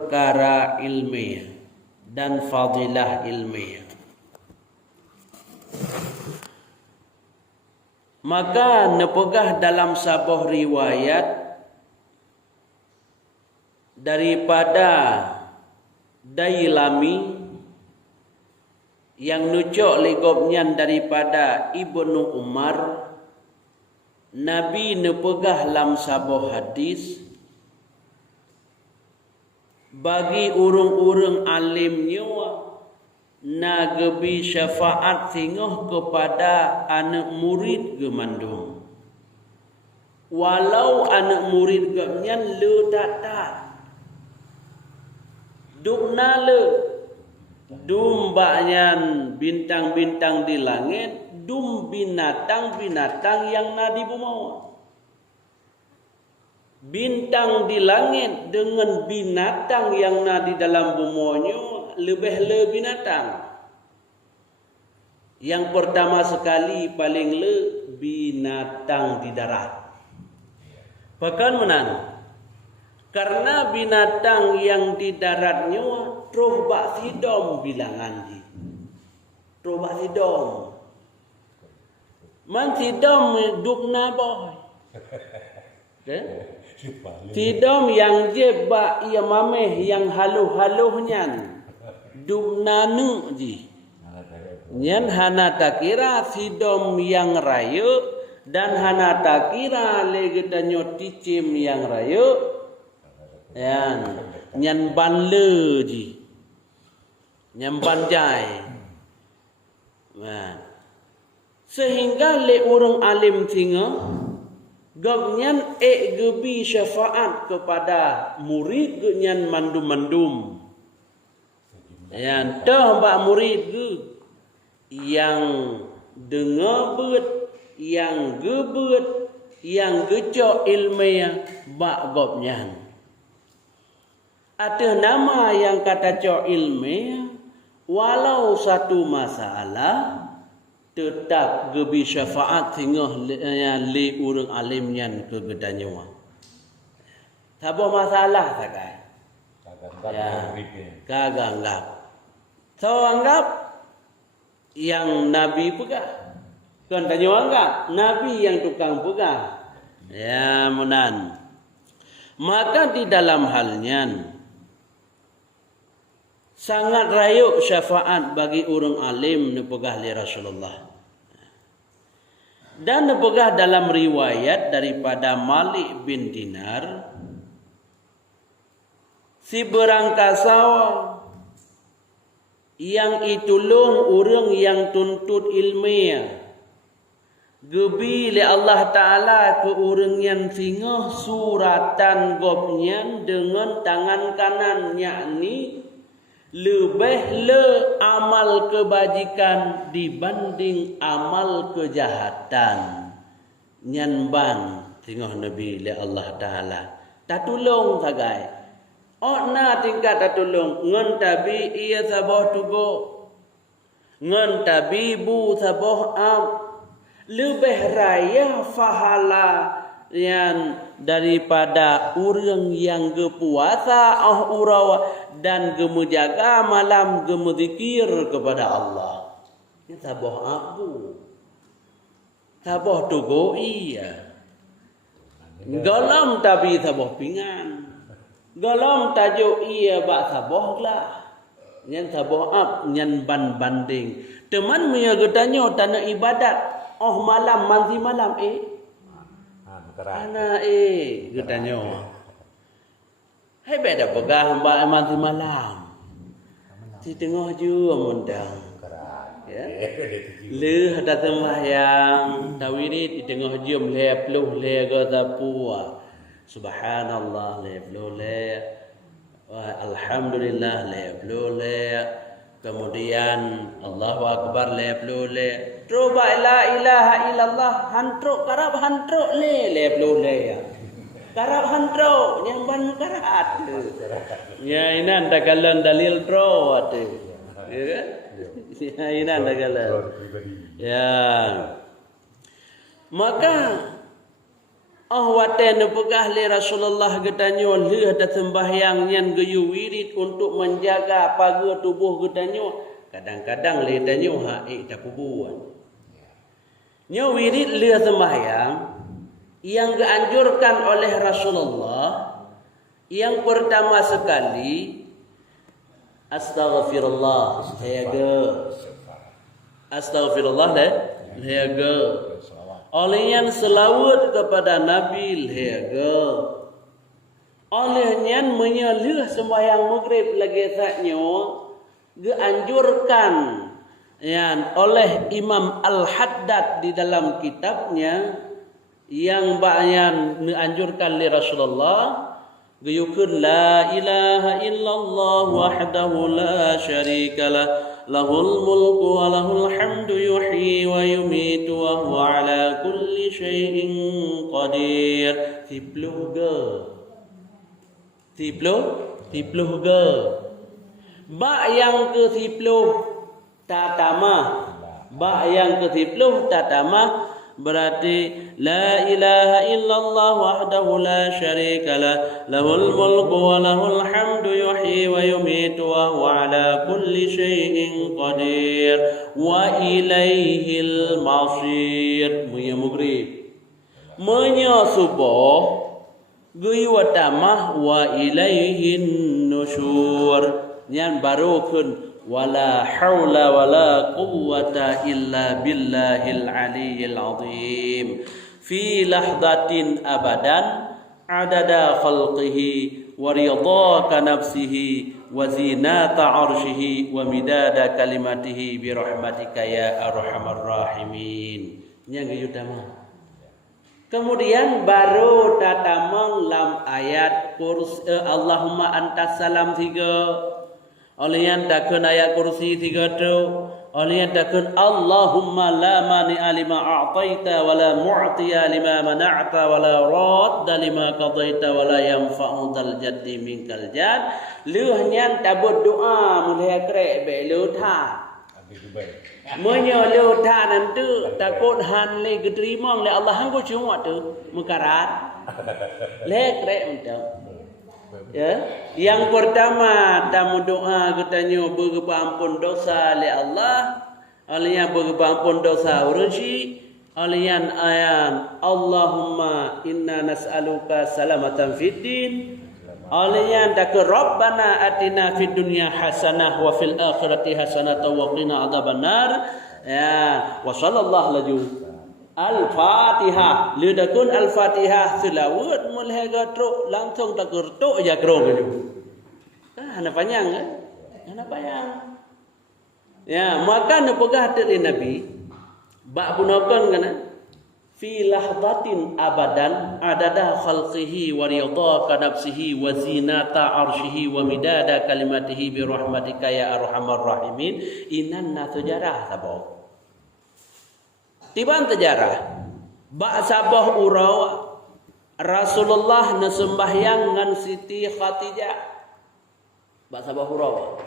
perkara ilmiah dan fadilah ilmiah. Maka nepegah dalam sebuah riwayat daripada Dailami yang nucuk ligobnyan daripada Ibnu Umar, Nabi nepegah dalam sebuah hadis bagi urang-urang alimnya nagebi syafaat singoh kepada anak murid gemandung. Walau anak murid gemnyan le tatat. Dukna le dumbanyan bintang-bintang di langit, dum binatang-binatang yang nadi bumi. Bintang di langit dengan binatang yang nadi dalam bumonya lebih le binatang. Yang pertama sekali paling le binatang di darat. Bahkan menang. Karena binatang yang di daratnya troh bak sidom bilangan di. Troh bak sidom. Man sidom dukna boy. Sidom yang je bak ia mameh yang haluh-haluhnya. Dukna nu ji. Nyan hana takira sidom yang rayu dan hana takira legedanyo ticim yang rayu. Yang nyan banle ji. Nyan banjai. Nah. Sehingga le orang alim tinga gabnyan gebi syafaat kepada murid genyan mandum-mandum. Yang dah bak murid ge yang dengar bet, yang gebet, yang gecok ilmiah bak gabnyan. Ada nama yang kata cok ilmiah, walau satu masalah tetap gebi syafaat hingga li urang alim yang kegedanya. Tabo masalah sakai. Ya, kagak anggap. So anggap yang Nabi pegah. Kan tanya anggap Nabi yang tukang pegah. Ya menan. Maka di dalam halnya sangat rayuk syafaat bagi orang alim nepegah li Rasulullah. Dan nepegah dalam riwayat daripada Malik bin Dinar, si berangkasawa yang itulung orang yang tuntut ilmiah. Gebi li Allah Ta'ala ke orang yang singoh suratan gobnyan dengan tangan kanan, yakni lebih le amal kebajikan dibanding amal kejahatan. Nyanban tengok Nabi li Allah Ta'ala. Tak tolong sagai. Na tingkat tak tolong. Ngan tabi ia sabah tugo. Ngan tabi bu sabah am. Lebih raya fahala yang daripada orang yang gepuasa urawa dan gemujaga malam gemuzikir kepada Allah. Ini sabah abu. Sabah tugo iya. Galam tabi sabah pingan. Galam tajuk iya bak sabah lah. Yang sabah ab yang banding. Teman punya getanya tanah ibadat. Malam manti malam Ana getanya. Hai beda pegah mbak manti malam. Di tengah jua mundang. Ya. Le ada sembahyang tawirid di tengah jum le pluh le gazapua. Subhanallah le pluh le. Alhamdulillah le pluh le. Kemudian Allahu Akbar le pluh le. Coba la ilaha illallah hantruk karab hantruk le pluh le ya. Karab hantruk yang ban karat. Ya ini anda kalian dalil pro ate. Ya kan? Ya ini anda kalian. Ya. Maka watan pegah li Rasulullah getanyo leh da sembahyang nyan geyu wirid untuk menjaga paga tubuh getanyo. Kadang-kadang li tanyo haik tak kubuan. Nyo wirid leh sembahyang yang dianjurkan oleh Rasulullah yang pertama sekali astaghfirullah astaghfirullah lehaga. Oleh yang selawat kepada Nabi lehaga. Oleh yang menyelih sembahyang maghrib lagi saknyo dianjurkan oleh Imam Al-Haddad di dalam kitabnya yang banyak dianjurkan oleh Rasulullah gayukun la ilaha illallah wahdahu la syarikalah lahul mulku wa lahul hamdu yuhyi wa yumitu wa huwa ala kulli syai'in qadir. Tipluh ge. Ba yang ke-10 tatamah. Ba yang ke-10 tatamah berarti la ilaha illallah wahdahu la syarikalah lahul mulku wa lahul hamdu yuhyi wa yumitu wa huwa ala kulli syai'in qadir wa ilaihil masir. Munya maghrib munya subuh geyu tamah wa ilaihin nusyur nyan baru kun wala haula wala quwwata illa billahil aliyyil azim fi lahdatin abadan adada khalqihi wa ridha nafsihi wa zinata arshihi wa midada kalimatihi bi rahmatika ya arhamar rahimin. Nya geyu tamah. Kemudian baru tatamang lam ayat Allahumma antas salam 3. Oleh yang takun ayat kursi 3 tu. Oleh yang takun Allahumma la mani'a lima a'taita wa la mu'tiya lima mana'ta wa la radda lima qadaita wa la yanfa'u dal jaddi minkal jad. Luh nyan tabut doa mulai krek be lu tha. Menyo lu tha nanti takut han le gedrimong le Allah hang ko chung tu mukarat. Le krek mentau. Ya, yang pertama tamu doa katanya bergepa ampun dosa oleh Allah, alian bergepa ampun dosa urusi, alian ayan Allahumma inna nas'aluka salamatan fid din, alian tak Rabbana atina fid dunya hasanah wa fil akhirati hasanah wa qina adzabannar. Ya, wa sallallahu laju Al-Fatihah. Lidakun Al-Fatihah selawat mulai gatruk langsung tak gertuk ya kerong itu. Hana panjang kan? Hana panjang. Ya, maka nepegah dari Nabi bak punakan kan? Fi lahdatin abadan adada khalqihi wa ridha nafsihi wa zinata arshihi wa midada kalimatihi bi rahmatika ya arhamar rahimin. Inanna sejarah sabau. Tiban sejarah bak sabah urau Rasulullah na sembahyang ngan Siti Khadijah bak sabah urau.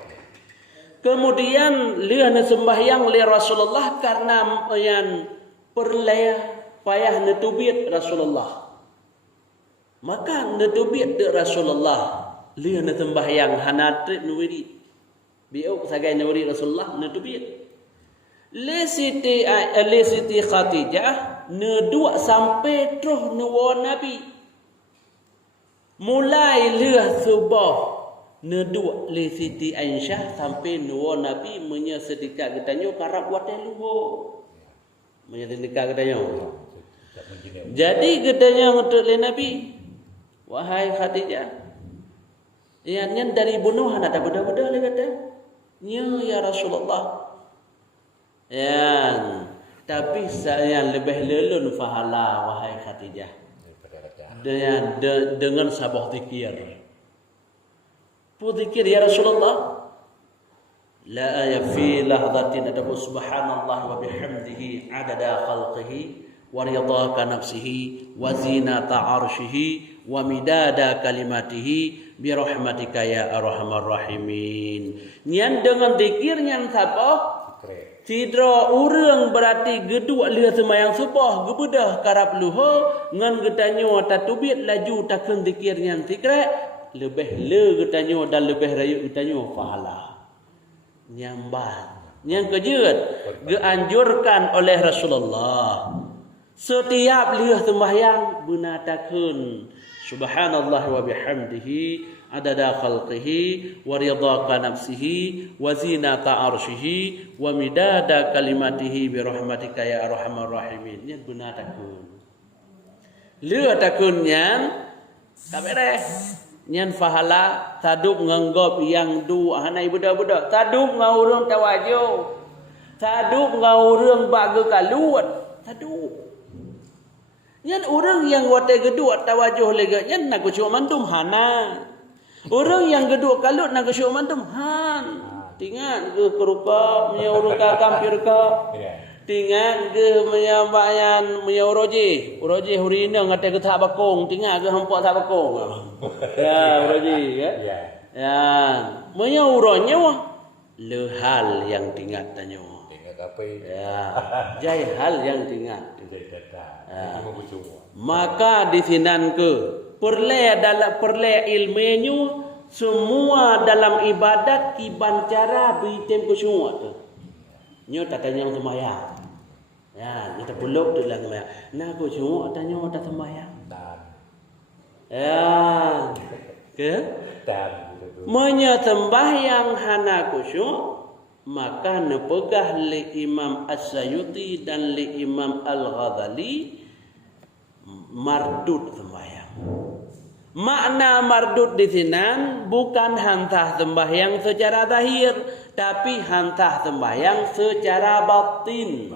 Kemudian liah na sembahyang li Rasulullah karena yang perlaya payah netubit Rasulullah. Maka netubit de Rasulullah liah na sembahyang hanatri nuwiri. Biau sagai nuwiri Rasulullah netubit. Le Siti Khadijah nedua sampai terus nuwa Nabi. Mulai leh subuh nedua le Siti Aisyah sampai nuwa Nabi menyesedika getanyo karab watan luho. Menyesedika getanyo. Jadi getanyo untuk le Nabi. Wahai Khadijah. Yang dari bunuhan ada budak-budak le kata. Ya Rasulullah. Yang tapi saya lebih lelun fahala wahai Khadijah dengan sabah zikir. Zikir ya Rasulullah. La yafi lahdatin adabu subhanallah wa bihamdihi adada khalqihi wa ridha nafsihi wa zinata arshihi wa midada kalimatihi bi rahmatika ya arhamar rahimin. Nyan dengan zikir nyan sabah Tidra urang berarti gedua lia semayang subuh gebedah karap luho ngan getanyo tatubit laju takun zikir yang zikrat lebih le getanyo dan lebih rayu getanyo pahala. Nyamban. Yang kejut dianjurkan oleh Rasulullah setiap lia sembahyang benatakeun subhanallah wa bihamdihi adada khalqihi wa ridha nafsihi wa zinata arsyihi wa midada kalimatihi bi rahmatika ya arhamar rahimin. Nya benatakeun lia takun nyan kabere nyan fahala taduk nganggop yang dua hanai budak-budak taduk ngaurung tawajuh taduk ngaurung baga kaluat taduk nyan orang yang watai gedua tawajuh lega nyan nak syuk mantum hana orang yang gedua kalut nak syuk mantum han tingat ke keruka menyaurung ka kampir ka tingat ke menyambayan menyauroji uroji hurina ngatai ke tak bakong tingat ke hampak tak bakong ya uroji ya ya menyauronya le hal yang tingat tanyo ya jai hal yang tingat ya. Maka disinan ke perle ilmunya semua dalam ibadat kiban cara bitem ke semua tu nyo tak tanya sembahyang ya kita peluk tu lah sembahyang nah ko semua tanya tak sembahyang ya ke menyembahyang hana khusyuk maka nepegah li Imam As-Sayuti dan li Imam Al-Ghazali mardud sembahyang. Makna mardud di sini bukan hantah sembahyang secara zahir, tapi hantah sembahyang secara batin.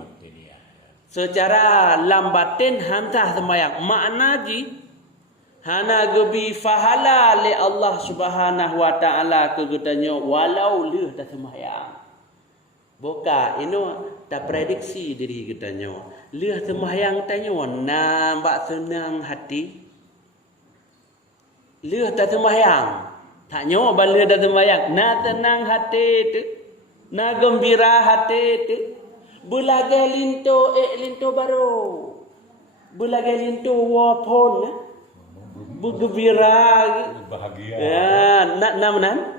Secara lambatin hantah sembahyang. Makna ji hana gebi fahala li Allah Subhanahu wa taala kegetanyo walau leuh dah sembahyang. Boka ino tak prediksi diri getanyo. Leuh sembahyang tanyo nampak senang hati. Leuh tak sembahyang. Tak nyo ban leuh tak sembahyang. Na tenang hati tu. Na gembira hati tu. Belagai linto linto baru. Belagai linto wapon. Bergembira. Bahagia. Ya, nak namanan?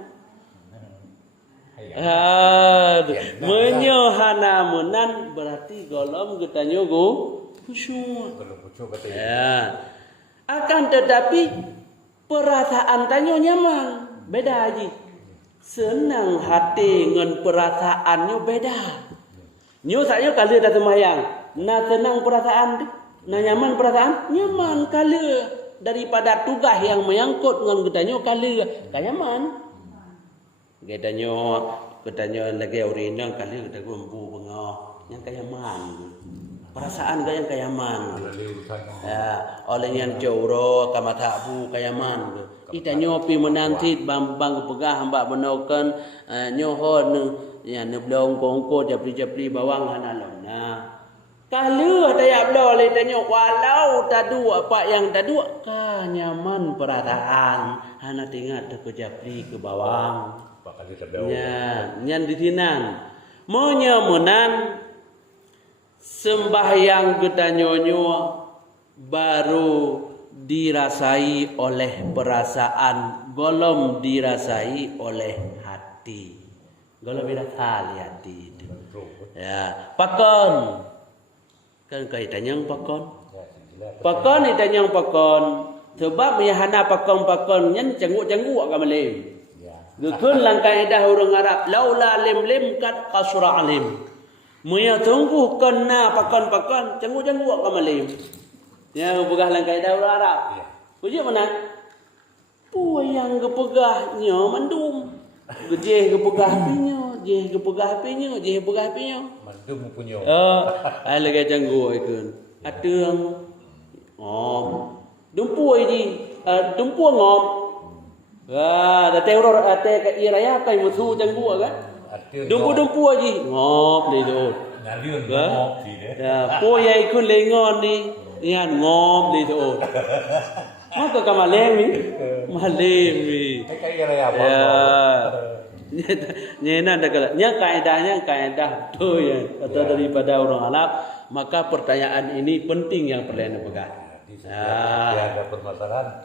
Menyohana menan berarti golom getanyo go khusyuk. Ya. Akan tetapi perasaan tanyo nyaman, beda aja. Senang hati dengan perasaannya beda. Nyo saya kali dah sembahyang, na senang perasaan tu, na nyaman perasaan, nyaman kali daripada tugas yang menyangkut dengan getanyo kali kanyaman. Getanyo lagi urina kali kita gumbu bengah yang kanyaman. Perasaan gaya yang kayaman. Ya, oleh yang jauh kamata bu kayaman. Ita nyopi menanti bang pegah hamba benokan nyohon ya neblong kongko japli bawang hanalon. Nah, kalau tayak blo le tanyo walau tadu apa yang tadu kanyaman perasaan hana tingat ke japli ke bawang. Ya, nyan ditinan. Monya menan sembahyang getanyonyo baru dirasai oleh perasaan, golom dirasai oleh hati. Golom dirasai hati. Ya, pakon. Kan kaitannya pakon. Pakon itanyang pakon. Sebab menyahana pakon-pakon nyan canggu-canggu ka malem. Gekun langkah edah orang Arab laula lim kat qasra alim. Muya tunggu kena pakon canggu ka malim. Ya pegah langkah edah orang Arab. Puji mana? Puyang gepegahnya mandum. Gejeh gepegah pinya, jeh gepegah pinya, jeh gepegah pinya. Mandum punyo. Ai lagi canggu ikun. Ateung. Dumpu ini, dumpu ngom. Dah teror ate iraya kai mutu canggu kan? Dumpu aja ngop ni tu. Ngaliun ngop di deh. Ya, poyai kun lengon ni, ian ngop ni tu. Maka kamalem ni, malem ni. Kai iraya apa? Ya. Nyena adalah kaedah tu ya atau daripada orang Arab, maka pertanyaan ini penting yang perlu anda pegang. Ada permasalahan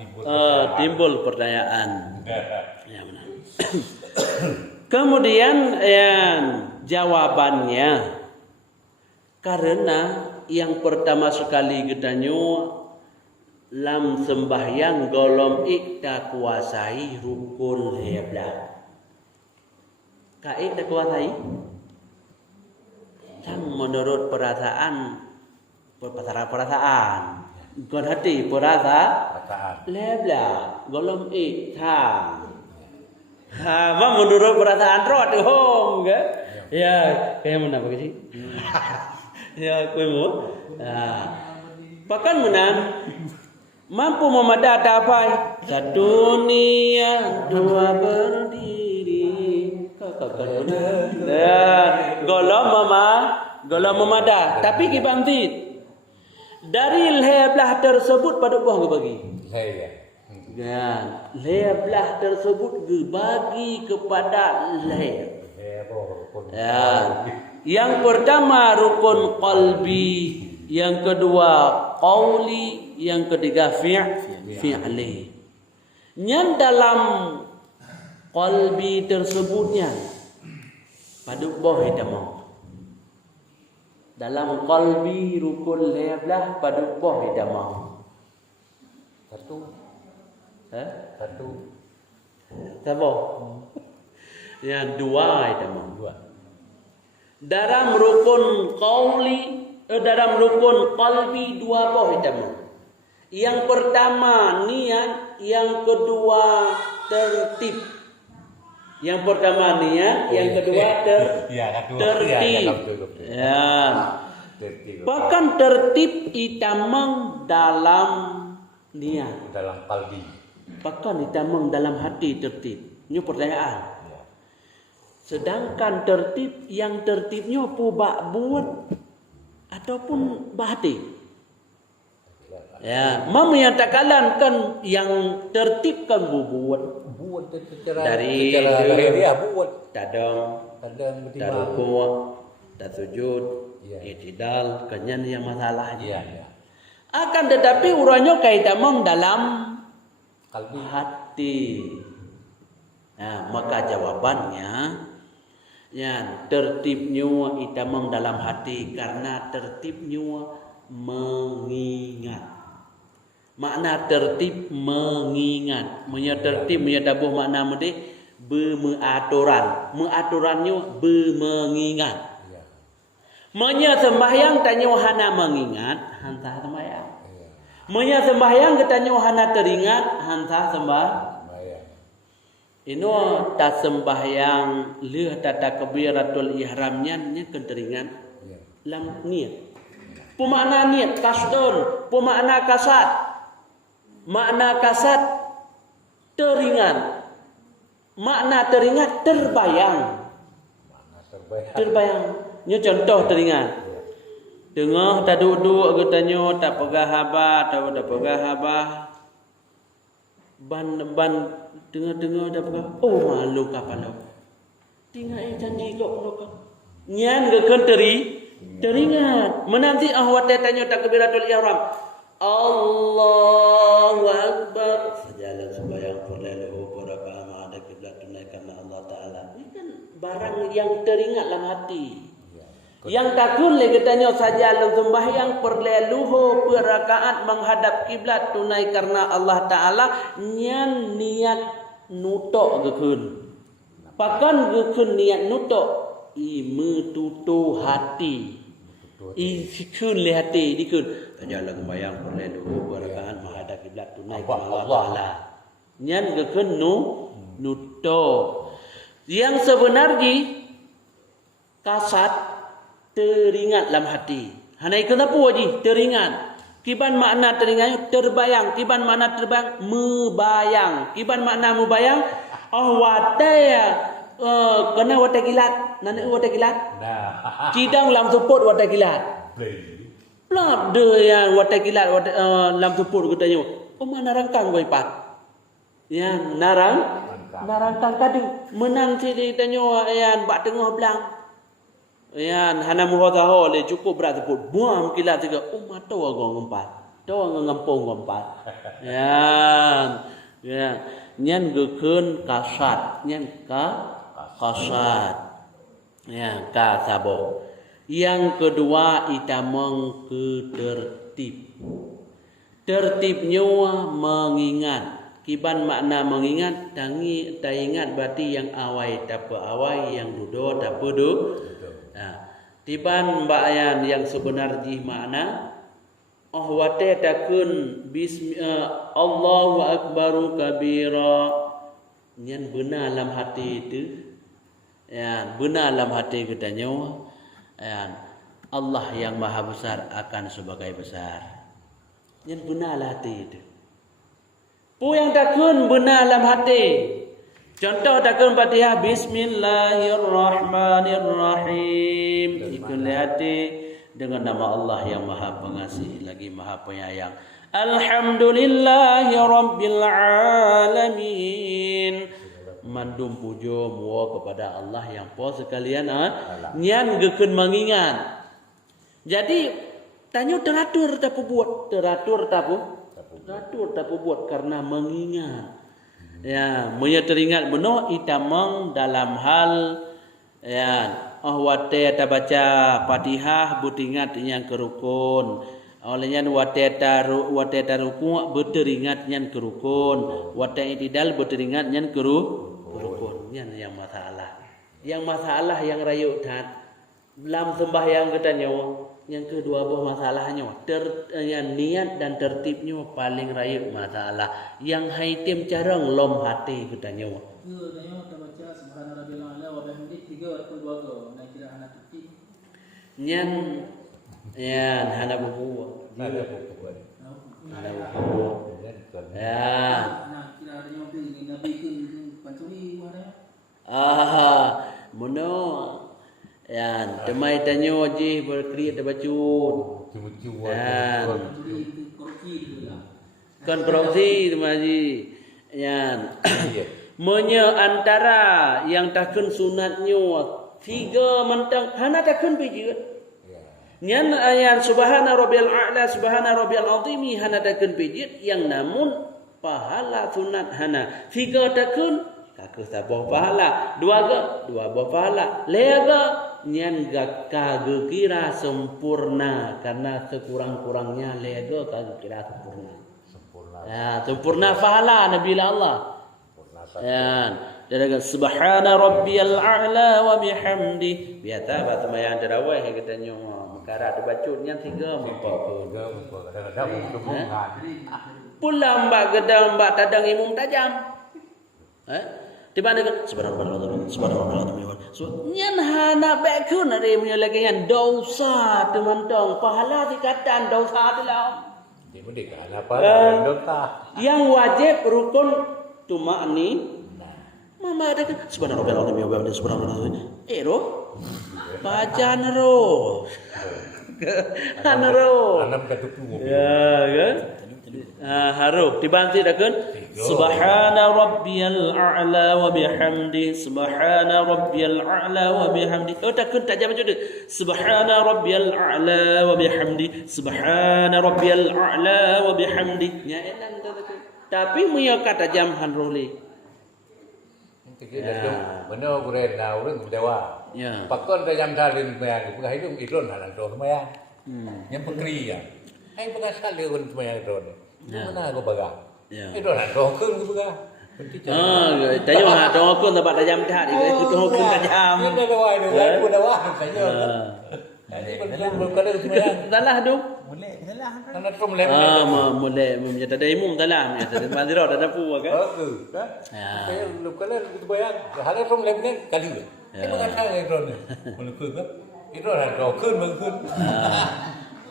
Timbul pertanyaan. Ya benar. Kemudian jawabannya karena yang pertama sekali kita lam sembahyang golom ikta kuasai rukun hebla. Kaik tak kuasai? Sang menurut perasaan. Bukan hati perasaan. Lebla golom ikta. Menurut perasaan rot hong ke? Ya, kayak mana begitu? Ya, kuimu. Pakan menang. Mampu memadai apa? Satu niat, dua berdiri. Golong memadai. Tapi kibamtit. Dari leblah tersebut pada buah bagi. Ya, leblah tersebut dibagi kepada leb. Ya. Yang pertama rukun qalbi, yang kedua qauli, yang ketiga fi'li. Yang dalam qalbi tersebutnya pada boh hitamau. Dalam qalbi rukun leblah pada boh hitamau. Satu. Sabo. Yang dua hitamau. Dalam rukun qauli, dalam rukun qalbi dua boh hitamau. Yang pertama niat, yang kedua tertib. Yang pertama niat, yang kedua tertib. Ya. Bahkan tertib itamang dalam niat. Dalam qalbi. Bahkan itamang dalam hati tertib. Ini pertanyaan. Sedangkan tertib yang tertibnya pubak buat ataupun bahati. Ya, menyatakan kan yang tertib kan buat dari dia buat tadang taruku tasujud i'tidal kenyan yang masalahnya. Akan tetapi urangnya kaitamang dalam qalbi hati. Nah, maka jawabannya tertibnya itamang dalam hati karena tertibnya mengingat. Makna tertib mengingat. Tertib menyatabuh makna mudi bermeaturan. Meaturannya bermengingat. Sembahyang tanya hana mengingat, hantah sembahyang. Sembahyang ketanya hana teringat, hantah sembahyang. Ino tak sembahyang leh tata kabiratul ihramnya teringat lam niat. Pemakna niat kasdun, pemakna kasat. Makna kasat teringat. Makna teringat terbayang. Terbayang. Ini contoh teringat. Tengah tak duduk katanya tak pegah habah, tak pegah habah. Ban tengah dah pegah. Oh malu kapal. Tinggal janji kok. Nyan gekan teringat. Menanti ahwat tanya takbiratul ihram. Allahu Akbar. Sejalan sembahyang perlalu berapa ada kiblat tunai karena Allah Taala. Ini kan barang yang teringat dalam hati. Yang takun lagi tanya sejalan sembahyang perlalu berakaat menghadap kiblat tunai karena Allah Taala. Nyan niat nutok gekun. Pakan gekun niat nutok. Metutu hati. Ikun le hati dikun. Jalan sembahyang perlalu berakaat menghadap kiblat tunai karena Allah Taala. Nyan gekun nuto. Yang sebenarnya kasat teringat dalam hati. Hana ikut apa wajib teringat. Kiban makna teringat terbayang. Kiban makna terbayang mebayang. Kiban makna mebayang wataya kena wata kilat. Nana wata kilat. Cidang lam support wata kilat. Pelap dia yang wata kilat lam support katanya. Oh mana rangkang gue pat. Ya narang Narangkang kadu menang sini tanyo ayan bak tengah belang. Ayan hana muhadaho le cukup berat pun. Buam kilat tiga umat tu agak ngempal. Tu ngampung ngempal. Ayan. Ya. Nyan gekeun kasat, nyan kasat. Ya, kasabo. Yang kedua itamang ketertib. Tertibnya mengingat. Kiban makna mengingat, tangi tak ingat berarti yang awai tak awai, yang dudo tak du. Tiban bayan yang sebenarnya makna wate takun Allahu akbaru kabira. Yang benar dalam hati itu. Ya, benar dalam hati kita nyawa. Ya, Allah yang maha besar akan sebagai besar. Yang benar hati itu. Pu yang takun benar dalam hati. Contoh takun Fatihah Bismillahirrahmanirrahim. Ikun hati dengan nama Allah yang Maha Pengasih lagi Maha Penyayang. Alhamdulillahi Rabbil Alamin. Mandum pujo muo kepada Allah yang po sekalian nyan gekeun mengingat. Jadi tanyo teratur tak buat, teratur tak buat karena mengingat. Ya, punya teringat benar itamang dalam hal ya wate ta baca Fatihah butingat yang kerukun. Olehnya wate taruku berteringat yang kerukun, wate itidal berteringat yang kerukun. Yang masalah. Yang masalah yang rayu tat dalam sembahyang kita nyawa. Yang kedua buah masalahnya yang niat dan tertibnya paling rayu masalah. Yang haitim carang lom hati kita nyawa. Nyan yan hana buku. Hana buku. Ya. Mono. Yan, temai tanyo ji berkri ada bacut. Yan. Kon korupsi temaji. Yan. Menye antara yang takun sunatnya tiga mentang hana takun bijut. Nyan ayat subhana rabbiyal a'la subhana rabbiyal azimi hana takun bijut yang namun pahala sunat hana. Tiga takun kaku sabah pahala, dua buah pahala. Lega nyan kagak kira sempurna karena sekurang-kurangnya lega kagak kira sempurna. Ya, sempurna pahala Nabi Allah. Ya, dari subhana rabbiyal a'la wa bihamdi. Biasa batu mayan terawih kita nyomo. Mekara ada bacutnya tiga mempokon. Pulang mbak gedang mbak tadang imum tajam. Tiba-tiba subhanallah. Nyan hana bekun ada punya lagi yang dosa teman-teman pahala dikatakan dosa adalah. Yang wajib rukun tuma'ni. Mama ada kan subhanallah ero baca nero. Hanero. Ya kan? Haruf dibantu dah kan? Subhana rabbiyal a'la wa bihamdi. Subhana rabbiyal a'la wa bihamdi. Oh takun tak jam macam tu. Subhana rabbiyal a'la wa bihamdi. Subhana rabbiyal a'la wa bihamdi. Ya enak takun. Tapi muya kata jam hanroli. Benar kuren na urang dewa. Ya. Pakon dah jam salin mayang pengai itu idron halan to mayang. Yang pekri ya. Ai pengasal dia kun mayang idron. Mana aku baga? Itu nak rokun aku baga. Tanya nak rokun tempat tajam dah itu rokun tajam. Itu dah wai dah pun dah wah tanya. Jadi berkala semayang. Salah tu. Boleh salah. Karena tu mulai. Mulai menjadi ada imum salah. Jadi mandiro ada pu kan. Saya berkala semayang. Hal tu mulai ni kali. Itu kata itu ni. Mulai kun kan. Itu dah rokun mungkin.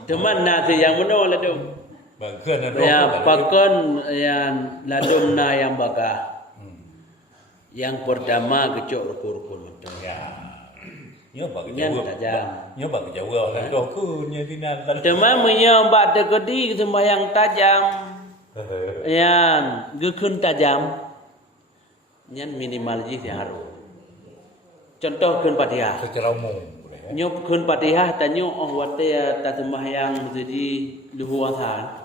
Teman nasi yang mana lah tu. Ya, pakon yang ladumna yang bakah. Yang pertama kecok rukun betul. Ya. Nhớ bạc jauh lah rukun nya dinan. Teman menyembah tegedi sembahyang tajam. Yang gekun tajam. nyan minimal ji haru. Contoh keun Fatihah. Secara umum. Nyo keun Fatihah tanyo wate ta sembahyang jadi luhu wasan.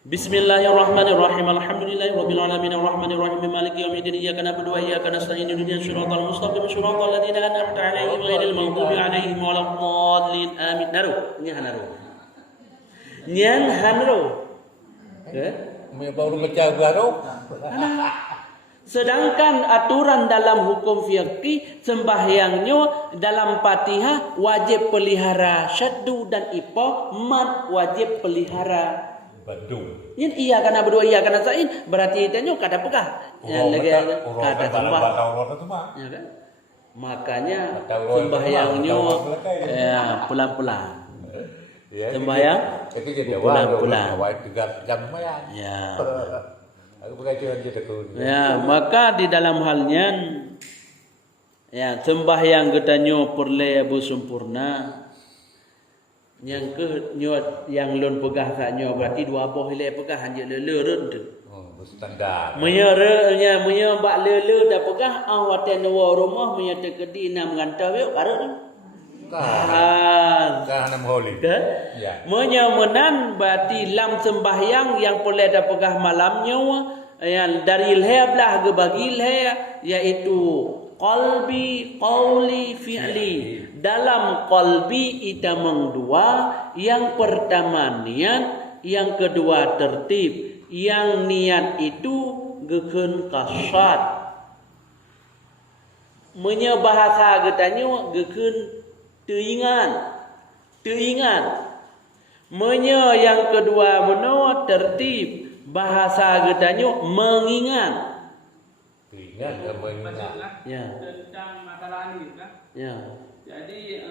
Bismillahirrahmanirrahim. Alhamdulillahirabbil alamin arrahmanir rahim maliki yaumiddin iyyaka na'budu wa iyyaka nasta'in ihdinas siratal mustaqim siratal ladzina an'amta 'alaihim ghairil maghdubi 'alaihim waladdallin amin. Naru, nya hanaru. Nyang hanro. Me baru ngecah baru. Sedangkan aturan dalam hukum fikih sembahyangnya dalam Fatihah wajib pelihara syaddu dan ipoh, mat wajib pelihara Bandung. Ini iya karena berdua iya karena sain berarti itu kada pegah. Ya lagi kada sembah. Ya kan? Makanya sembahyangnya ya pelan-pelan. Sembahyang itu jadi pelan-pelan. Awal 3 jam sembahyang. Ya. Aku pengajian je tekun. Ya, maka di dalam halnya ya sembahyang getanyo perle abu sempurna. Yang ke yang lon pegah saknyo berarti dua boh le pegah hanya leleun tu. Oh, standar. Menyerenya menyebak lele dah pegah awate nawa rumah menyata kedi nam ngantau yo karut. Kan nam holi. Ya. Menyemenan berarti lam sembahyang yang boleh dah pegah malamnya yang dari ilha belah ke bagi ilha iaitu qalbi, qauli, fi'li. Dalam qalbi ita mengdua, yang pertama niat, yang kedua tertib. Yang niat itu gekeun kasat. Menyebahasa getanyo gekeun teingat. Menye yang kedua benar tertib. Bahasa getanyo mengingat. Ingat dan mengingat. Ya. Tentang masalah ini kan. Ya. Jadi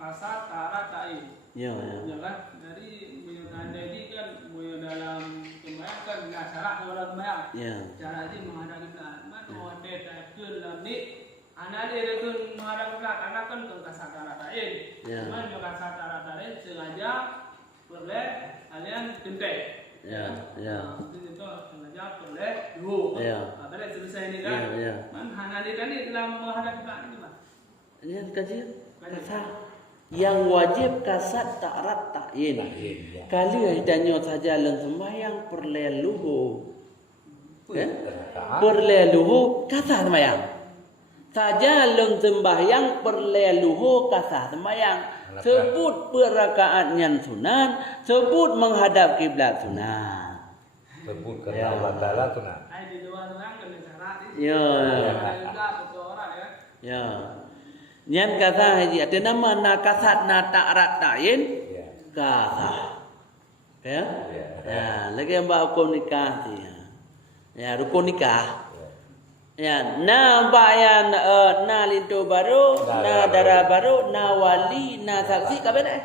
kasat tarat tain. Ya. Ya kan. Jadi menyatakan ini kan dalam sembahyang kan nggak salah dalam sembahyang. Ya. Cara ini menghadap kiblat. Maka wahde takun lamni. Anak dia itu menghadap kiblat. Anak kan ke kasat tarat tain. Cuman ke kasat tarat tain sengaja boleh kalian kentek. Ya. Itu sengaja boleh dulu. Pada selesai ini kan. Man hana dia tadi dalam menghadap kiblat ini pak. Ini kajian kasat. Yang wajib kasat ta'rat ta'in. Kali hidanya saja lang sembahyang perleluhu. Perleluhu kasat sembahyang. Saja lang sembahyang perleluhu kasat sembahyang. Sebut perakaatnya sunan, sebut menghadap kiblat sunan. Sebut kerana Allah Ta'ala sunan. Di luar orang kena syarat ini. Ya. Ya. Nyan kata haji ada nama na kasat na ta'rat ta'in kasah. Ya. Ya, lagi yang mbak hukum nikah tu ya. Ya, rukun nikah. Ya, na mbak yang na lintu baru, na darah baru, na wali, na saksi kabeh dah.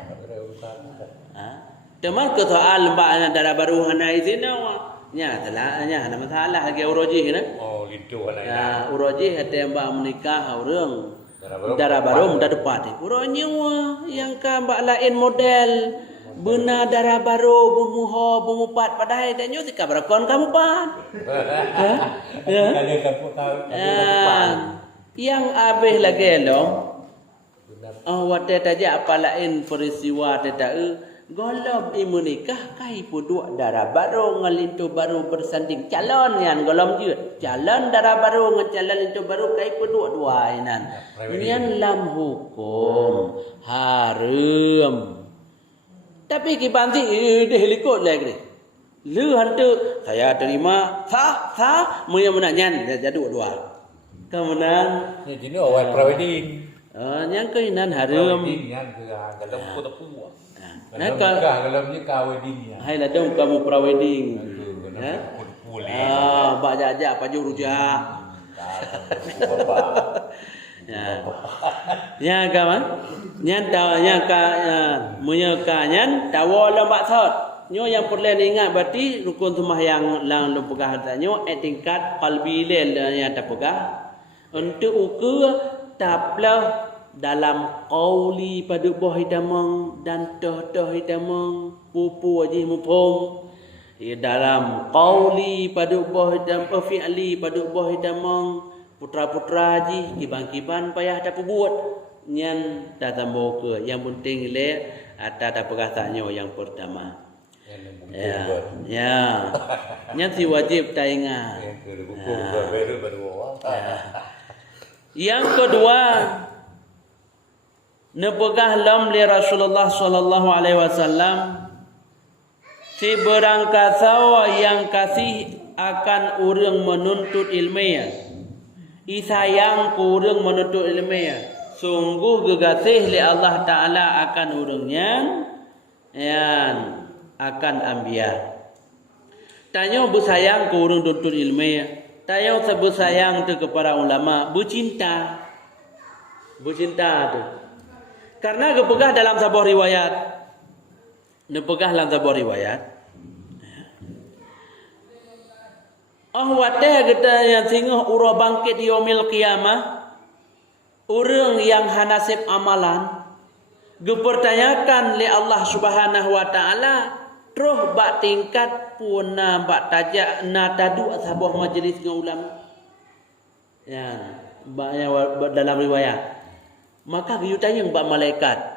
Ha. Teman ke soal mbak yang darah baru hana izin awak. Nya telah nya ada masalah lagi urujih na. Oh, gitu hana. Ya, urujih ada mbak menikah orang. Darah baru mudah dapat. Urangnya yang ka mbak lain model benar darah baru bumuho bumupat padahal danyo sika berakon kamu pan. Ya. Yang abih lagi long. Wate taja apa lain peristiwa tetae golom imunikah kai puduk darah baru ngalintu baru bersanding calon yang golom je calon darah baru ngecalon itu baru kai puduk dua inan nian lam hukum haram tapi kibanti deh likut lagi lu hantu saya terima sah muya menanyan jadi dua kemudian ni jini awal prawedding yang keinan haram yang ke dalam kota Nah, kalau wedding hai lah dong kamu pra-wedding. Bak jajak paju rujak. Ya kawan. Nyan tahu nya ka munya ka nyan tawo lembak sot. Nyo yang perlu ingat berarti rukun sembahyang lang lu pegah tanyo tingkat qalbi lel yang tak pegah. Untuk ukur taplah dalam qauli pada buah hidamang dan toh hidamang pupu wajih mupum dalam qauli paduk boh dan fi'li paduk boh damong putra-putra ji kiban-kiban payah dak buat nyan dah tambah ke yang penting le ada perkataannya yang pertama ya nyan si wajib ta ingat yang kedua nepegah lam li Rasulullah sallallahu alaihi wasallam si berangkat sawa yang kasih akan urang menuntut ilmiah. Isayang ku urang menuntut ilmiah. Sungguh gegasih li Allah Ta'ala akan urangnya yang akan anbiya. Tanya bersayang ku urang menuntut ilmiah. Tanya bersayang tu kepada ulama. Bercinta. Bercinta tu. Karena kepegah dalam sebuah riwayat. Nepegah dalam sebuah riwayat. Wateh kita yang singgah ura bangkit di yaumil qiyamah. Orang yang hanasib amalan. Gepertanyakan li Allah Subhanahu wa taala. Terus bak tingkat pun bak tajak na tadu sebuah majlis dengan ulama. Ya, dalam riwayat. Maka dia tanya bak malaikat.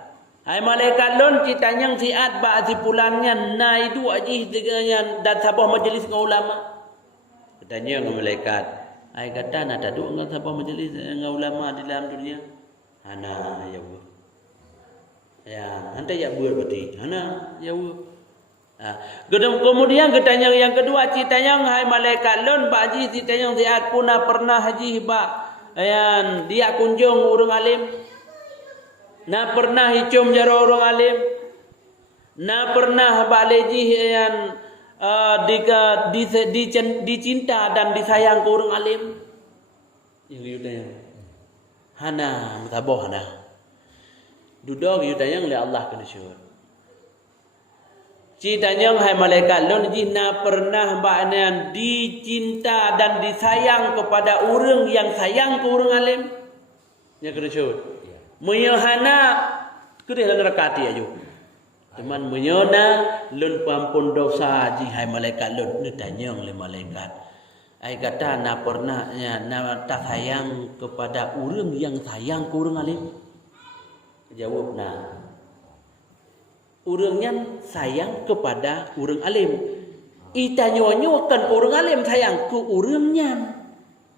Hai malaikat lon kita tanya siat ba zipulannya na itu ajih dengan dan sabah majlis dengan ulama. Tanya dengan malaikat. Hai kata nak duduk dengan sabah majlis dengan ulama di dalam dunia. Hana ya bu. Ya, anda ya buat berarti. Hana ya bu. Kemudian ketanya yang kedua citanya hai malaikat lon ba ajih citanya siat puna pernah haji ba ayan dia kunjung urang alim. Na pernah hicum jara orang alim. Na pernah baleji yang dicinta dan disayang ke orang alim. Yang yudanya. Hana mutaboh hana. Duduk yudanya oleh Allah kena syur. Citanya hai malaikat lon na pernah baknan dicinta dan disayang kepada orang yang sayang ke orang alim. Yang kena syur. Menyahana kedih lang rakati ayo. Teman menyona lun pampun dosa ji hai malaikat lun ni tanya oleh malaikat. Ai kata na pernah na tak sayang kepada orang yang sayang ke orang alim. Jawab na. Orangnya sayang kepada orang alim. Itanyo-nyokan orang alim sayang ke orangnya.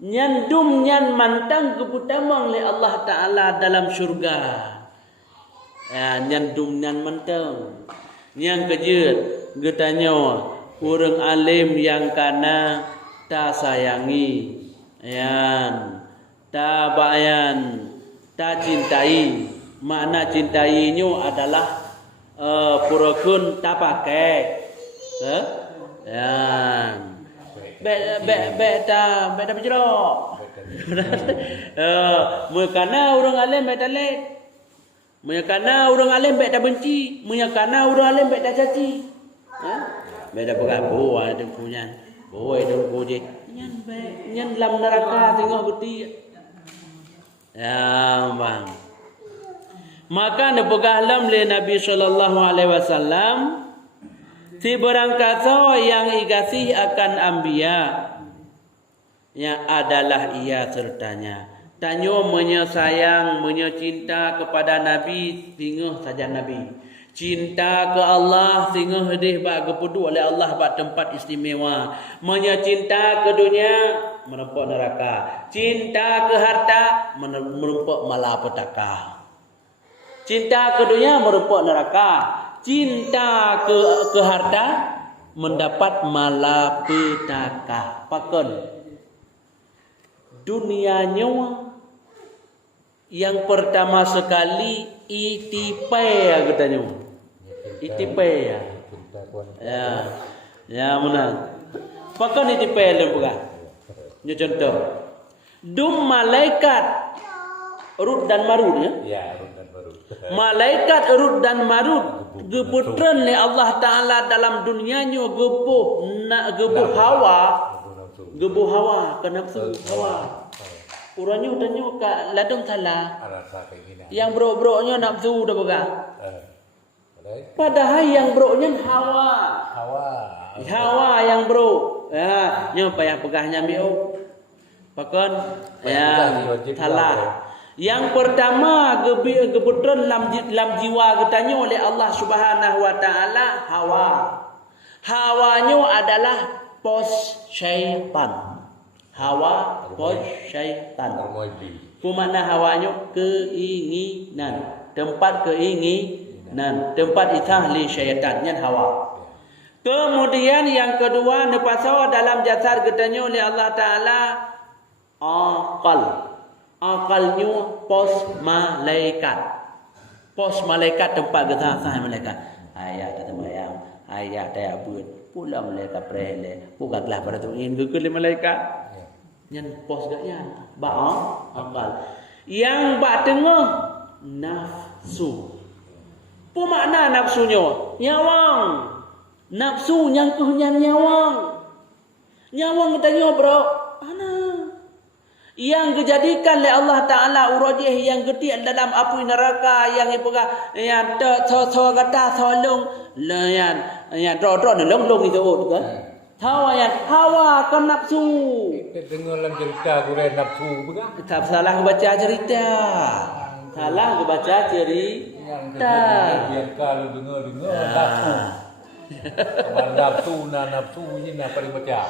Nyan dum nyan mantang keputamang le Allah Ta'ala dalam syurga. Ya, nyan dum nyan mantang. Yang kejut, getanya orang alim yang kana ta sayangi. Yan, ta bayan, ta cintai. Makna cintainya adalah purakun ta pakai. Yan. Beta berjerok. Mekana orang alim beta lek. Mekana orang alim beta benci. Mekana orang alim beta caci. Beta bergabu ada punya. Boy ada puji. Nyan dalam neraka tengok beti. Ya bang. Maka nepegah lam le Nabi sallallahu alaihi wasallam. Si berangkat yang ikasih akan anbiya yang adalah ia sertanya. Tanyo menyayang, menyecinta kepada Nabi sehingga saja Nabi. Cinta ke Allah sehingga hadih bak kepudu oleh Allah bak tempat istimewa. Menyecinta ke dunia merempok neraka. Cinta ke harta merempok malapetaka. Cinta ke dunia merempok neraka. Cinta ke harta mendapat malapetaka. Pakon dunianya yang pertama sekali itipai katanya. Itipai ya. Ya mana? Pakon itipai lembuga. Ini contoh. Dum malaikat Rut dan Marut ya. Ya, Rut dan Marut. Malaikat Rut dan Marut geputran oleh Allah Taala dalam dunianya gebuh hawa ke nafsu hawa. Urangnya utanya ka ladung salah. Yang bro-bronya nafsu dah pegang. Padahal yang bronya hawa. Hawa yang bro. Ya, nyo payah pegahnya bio. Pakon ya salah. Yang pertama kebetulan dalam jiwa katanya oleh Allah Subhanahu wa taala hawa. Hawanya adalah pos syaitan. Hawa pos syaitan. Apa makna hawanya? Keinginan. Tempat keinginan, tempat itahli syaitan, yang hawa. Kemudian yang kedua, nepasau dalam jasad katanya oleh Allah Taala akal. Akalnya pos malaikat. Pos malaikat tempat kita sah malaikat. Ayah tak sembahyang, ayah tak abud. Pula malaikat perele. Bukanlah pada tu ingin gegel malaikat. Yang pos gaknya baang akal. Yang bak tengah nafsu. Apa makna nafsunya? Nyawang. Nafsu yang kehenyak nyawang. Nyawang katanya bro. Mana? Yang dijadikan oleh Allah Taala urajih yang gede dalam api neraka yang ipega yang so kata solong yang dro long itu kan. Hawa kan nafsu. Dengar dalam cerita Quran nafsu bukan? Tak salah baca cerita. Salah baca cerita. Biar kalau dengar nafsu. Nafsu ini nak paling baca.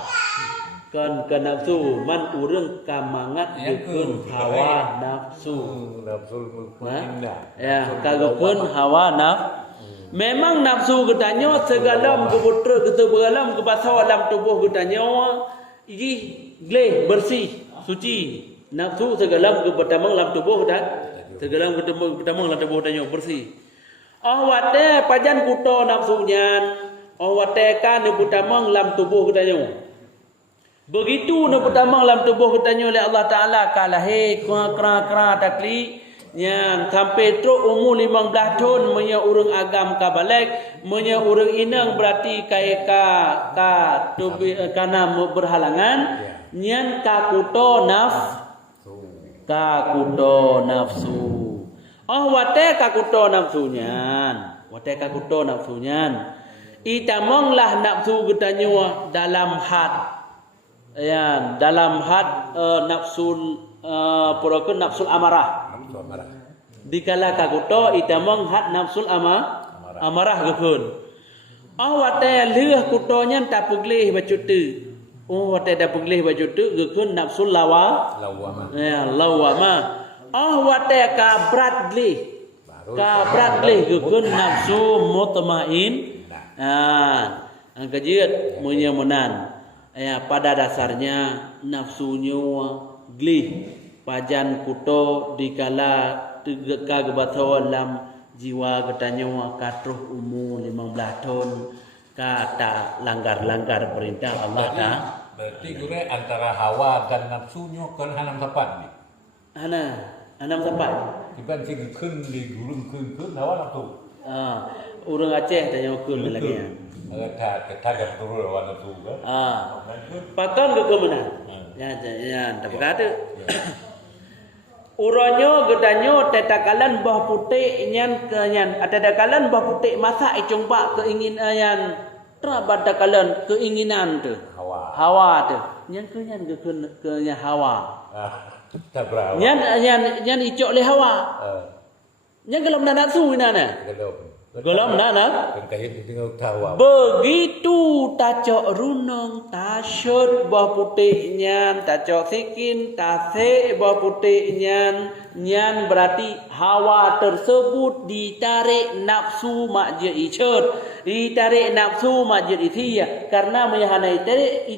Kan nafsu man urang kamangat gekeun hawa nafsu. Nafsu mukminah. Ya, kagekeun hawa nafsu. Memang nafsu katanya segala keputra kita beralam ke pasal dalam tubuh katanya ini gleh bersih suci. Nafsu segala kepertamang dalam tubuh kita segala kepertamang dalam tubuh katanya bersih. Wate pajan kuto nafsunya. Wate kan kepertamang dalam tubuh katanya. Begitu kepertamang dalam tubuh katanya oleh Allah Taala kalahe kra takli yang sampai truk umur 15 tahun menya urang agam ka balik menya urang inang berarti kai ka tubi kana berhalangan nyan ka kuto nafsu wate ka kuto nafsunya itamonglah nafsu getanya dalam hat ya dalam hat nafsul purakeun nafsul amarah. Dikala kakuto itamong hat nafsul amarah gekeun. Wate leuh kutonya tak peglih bacutu. Wate tak peglih bacutu gekeun nafsul lawama. Ya lawama. Wate ka berat lih gekeun nafsu mutmain. Angkajeut munya menan. Ya pada dasarnya nafsunya glih pajan kuto dikala tegeka gebatau dalam jiwa katanya katruh umur 15 tahun kata langgar perintah Allah ta. Berarti gure antara hawa dan nafsunya kan hanam sapat ni. Hanam sapat. Tiban sing keun di gurung keun hawa nafsu. Urang Aceh tanya keun lagi ya. Kata turun hawa nafsu kan. Pakon ke mana? Ya, tak berkata. Uronyo gedanyo tetakalan bah putih nyan kenyan atadakalan bah putih masa icungpa keinginan trabadakalan keinginan tu hawa tu nyan kenyan ke hawa nyan icok le hawa nyan gelom nafsu nana gelom nana begitu tacok runung tasyut bah putih nyan tacok sikin tasik bah putih nyan berarti hawa tersebut ditarik nafsu makje icut ditarik nafsu makje ithia karena meyahanai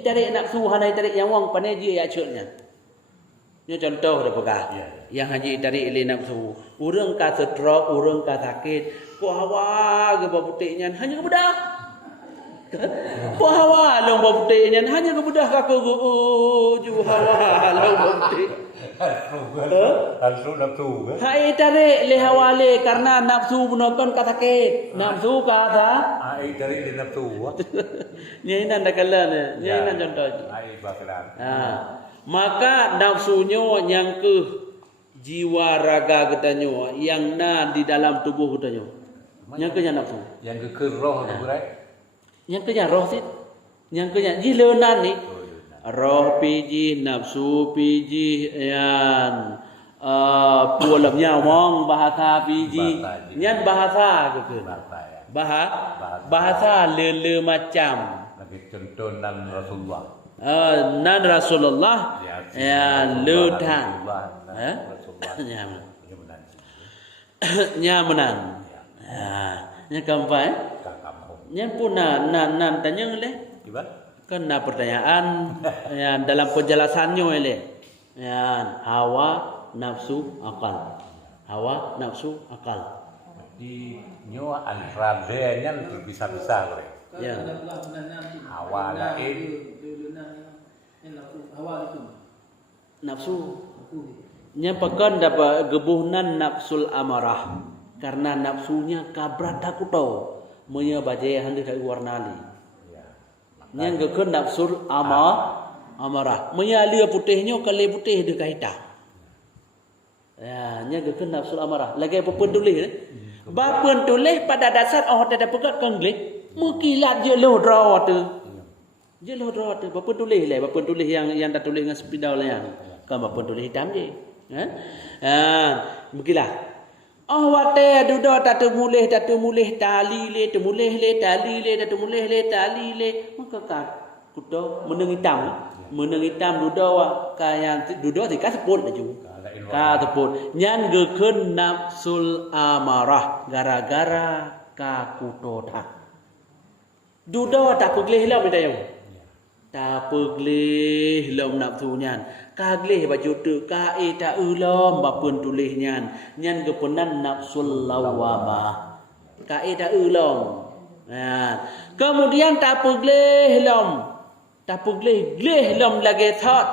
tarik nafsu hanai tarik yang wang pandai je ya cutnya. Ini contoh dah pegah. Yang haji tarik ilai nafsu. Urang ka stroke, urang ka sakit. Ko hawa ke putihnya hanya ke bedah. Ko hawa long putihnya hanya ke bedah ka ke ju hawa long putih. Nafsu. Hai tarik le hawa le karena nafsu menonton ka sakit. Nafsu ka sa? Ai tarik le nafsu. Ni nan dakalan ni nan contoh. Ai bakalan. Maka nafsunya yang ke jiwa raga katanya yang di dalam tubuh katanya yang ke nafsu yang ke roh tu berai yang ke roh sih Yang kenya jilenan ni roh piji nafsu piji yan pulam nyawang bahasa piji nyan bahasa ke bahasa le macam lagi contoh nan Rasulullah nan Rasulullah ya ledan nyaman nya kampai nya pun nan tanya le kena pertanyaan ya dalam penjelasannya le ya hawa nafsu akal hawa nafsu akal di nyo antradenya bisa-bisa kore ya hawa lain nafsu nya pekan dapat gebuhnan nafsul amarah karena nafsunya kabrat takuto munya baje hande kai warnali nya gekeun nafsul amarah munya lia putihnya kali putih dekat hitam ya nya gekeun nafsul amarah lagi apa pun tulis ba pun tulis pada dasar oh tak pekat kenglih mukilat je loh draw tu je loh draw tu ba pun tulis le ba pun tulis yang tak tulis dengan spidol yang kan ba pun tulis hitam je begilah oh wate dudo tatu mulih tali le tu mulih le tali le tatu mulih le tali le maka kat kudo meneng hitam dudo kaya dudo thì cá seput là chú cá seput nyan gekeun nafsul amarah gara-gara ka kudo tha dudo tak peglih lam dah yang ta peglih lam nafsu nyan ka glih baju tu ka eta ulom ba pun tulis nyan gepunan nafsul lawamah ka eta ulom kemudian ta peglih glih lam lagi thot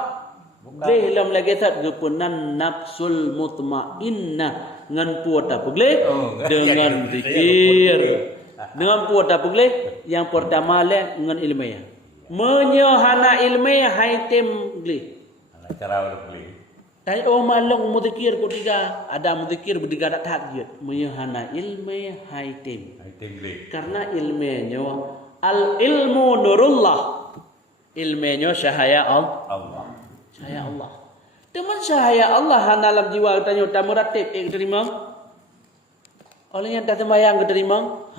glih lam lagi thot gepunan nafsul mutmainnah ngan puat ta peglih dengan zikir dengan puat ta peglih yang pertama le ngan ilmiah menyahana ilmiah haitim glih cara berbeli. Tanya oh malong mudikir ko tiga ada mudikir berdiga tak tahajud menyahana ilmu haitim. Karena ilmunya al ilmu nurullah. Ilmunya cahaya Allah. Cahaya Allah. Teman cahaya Allah dalam jiwa tanya tamu ratib terima. Oleh yang tak sembahyang terima.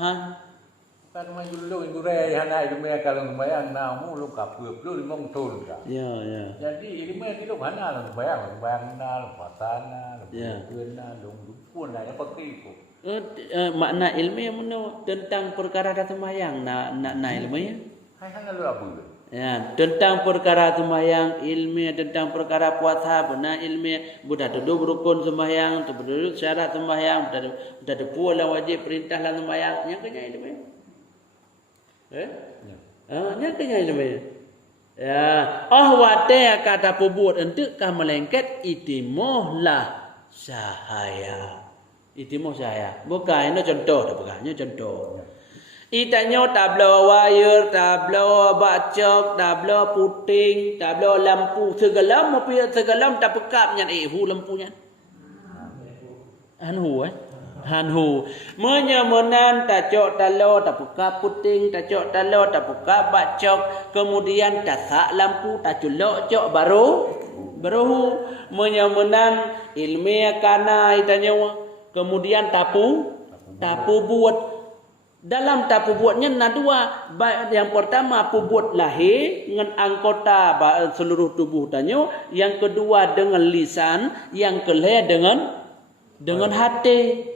Kan mai dulu ingure hana ilmu kalau sembahyang namu lu kapur lu limong tol ka. Ya. Jadi ilmu itu hana lu sembahyang na lu pasana lu keuna lu pun lah apa kiku. Makna ilmu yang mana tentang perkara dah sembahyang na ilmu ya. Hai hana lu abu. Ya, tentang perkara sembahyang ilmu tentang perkara puasa benar ilmu budak duduk rukun sembahyang berduduk syarat sembahyang budak puasa wajib perintah lah sembahyang yang kena ilmu. Nya kenya ilmu. Ya, wate kata pubut untuk kah melengket itimohlah cahaya. Itimoh cahaya. Bukan ini contoh dah bukannya contoh. Itanya tablo wire, tablo bacok, tablo puting, tablo lampu segelam tak pekap nyan hu lampunya. Hanhu menyemenan tajok talo tapuka puting tajok talo tapuka bacok kemudian tasak lampu taculok cok baru menyemenan ilmiah kana itanya kemudian tapu buat dalam tapu buatnya na dua yang pertama buat lahir dengan anggota seluruh tubuh tanya yang kedua dengan lisan yang kelih dengan hati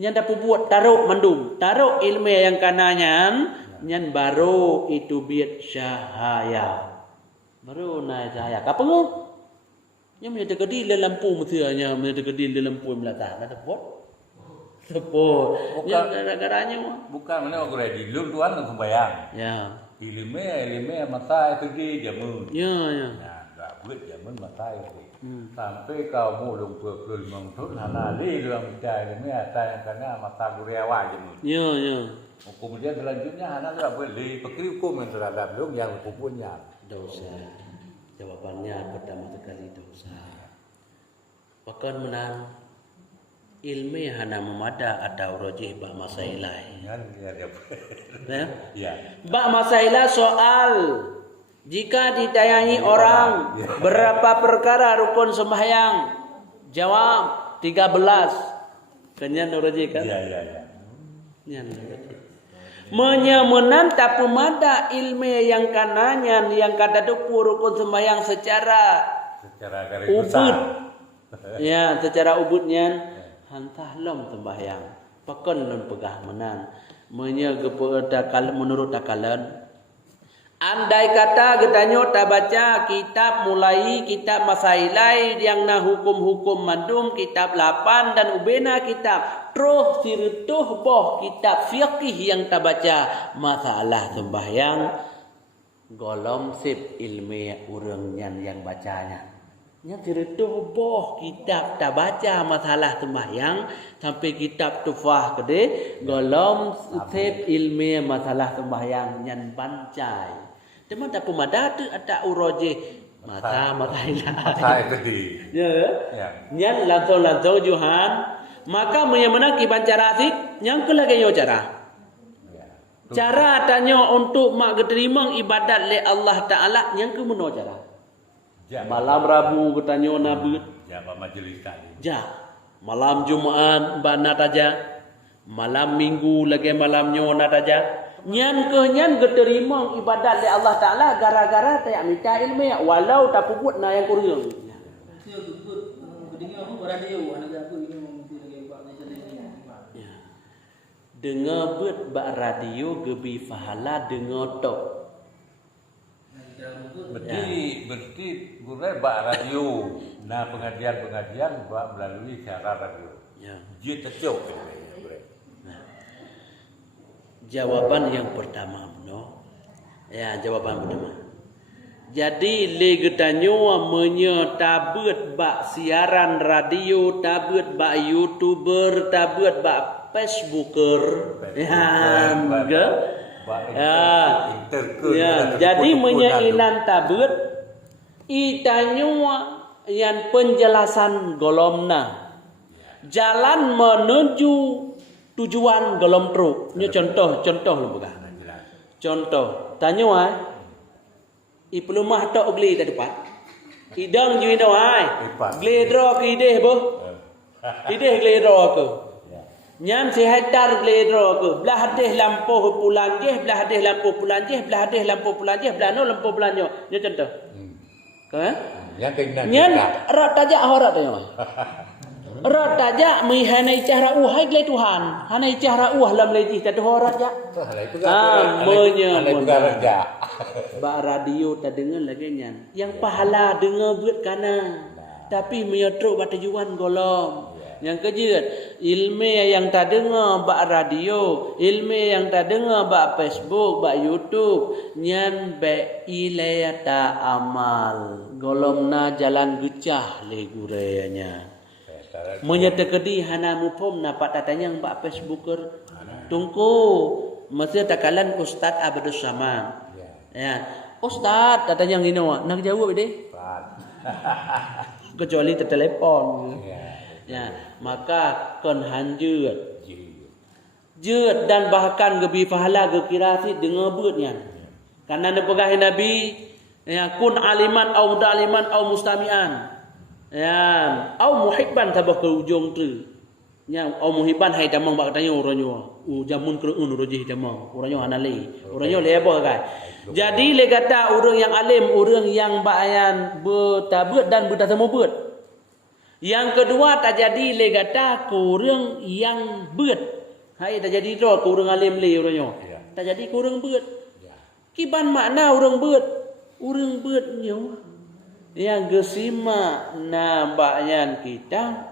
yang dapat buat taruh ilmu yang kananya yang baru itu biat cahaya baru naik cahaya kapengu yang menjadi kedi lampu mestinya menjadi kedi lampu melata ada sepot yang gara-garanya bukan mana aku di lum tuan untuk sembahyang ya ilmu mata itu di jamun ya nah buat jamun mata itu sampai kau mulung pelul mengtun hana li dalam cai ni ada karena mata guriawa jamun ya kemudian selanjutnya hana tidak boleh pakri hukum yang terhadap dong yang hukumnya dosa jawabannya pertama sekali dosa bahkan menang ilmi hana memada atau rojih ba masailah. Ya. Ba masailah soal jika ditanyahi orang berapa perkara rukun sembahyang, jawab 13. Kenyan rojih kan? Ya. Nyan rojih. Menyemenan tapi mada ilmu yang kanannya yang kata duku rukun sembahyang secara garis ubud. besar. Ya, secara ubudnya hantah lom sembahyang. Pakon lom pegah menan. Menurut takalan. Andai kata getanyo tak baca kitab mulai kitab masailai yang na hukum-hukum mandum kitab 8 dan ubena kitab terus sirtuh boh kitab fiqih yang tak baca masalah sembahyang golom sip ilmiah urang yang bacanya. Nya sirtuh boh kitab tak baca masalah sembahyang sampai kitab tufah kede golom sip ilmiah masalah sembahyang nyan bancai. Cuma tak pemada tu ada uroje mata makailah. Mata itu di. Ya. Nyan langsung Johan. Maka menyamana kiban cara asik yang ke lagi yo cara. Cara tanya untuk mak keterima ibadat le Allah Taala yang ke meno cara. Malam Rabu ketanyo nabi. Jaba majlis kali. Ja. Malam Jumaat bana taja. Malam Minggu lagi malamnya nataja. Nyan keterima ibadat le Allah Taala gara-gara tak minta ilmu walau tak puput na yang kurang. Dengar buat bak radio gebi fahala dengar tok. Berarti gure bak radio. Nah pengajian bak melalui cara radio. Ya. Dia tercok. Jawaban yang pertama no. Ya, jawaban pertama. Jadi le getanyo menyetabut bak siaran radio, tabut bak YouTuber, tabut bak Facebooker. Ya, enggak. Ya, jadi menyainan tabut itanyo yang penjelasan golomna. Jalan menuju tujuan golom truk. Ini contoh lu bukan. Contoh. Tanya ipelumah tok gli ta depan. Idang ju ino ai. Gli dro ke ideh boh. Ideh gli dro ke. Nyam si hektar gli dro ke. Belah hadih lampu pulang je, belah hadih lampu pulang je, belah hadih lampu pulang je, belah no lampu pulang je. Ini contoh. Kan? Yang keinginan. Nyan rat tajak horat tanya. Rat tajak mi hanai cara hai glai Tuhan. Hanai cara lam lei ti tadu horat ja. Menyembuhkan. Ba radio tak dengar lagi nyan. Yang pahala dengar buat kana. Tapi menyeruk ba tujuan golom. Yang kejut ilmu yang tak dengar ba radio, ilmu yang tak dengar ba Facebook, ba YouTube, nyan be ilayata amal. Golomna jalan gecah le gurenya. Menyetekedi hana mupom napak tatanya mbak Facebooker. Tungku mesti takalan Ustaz Abdus Samad. Ya. Ustaz tatanya ngino nak jawab deh. Kecuali telepon. Ya, maka kon hanjut. Jeut dan bahkan gebi pahala ge kirasi dengar beutnya. Karena nepegah Nabi ya kun aliman au mudaliman au mustamian. Ya, au muhibban tabah ke ujung tu. Nya au muhibban hai tamang bak tanya oranyo. Jamun keun roji tamang. Oranyo hanali. Oranyo lebo kai. Jadi le kata orang yang alim, orang yang bayan bertabut dan bertemu beut. Yang kedua tak jadi le kata orang yang beut. Hai tak jadi ro orang alim le oranyo. Tak jadi orang beut. Kiban makna orang beut? Orang beut nyo yang gesima nabayan kita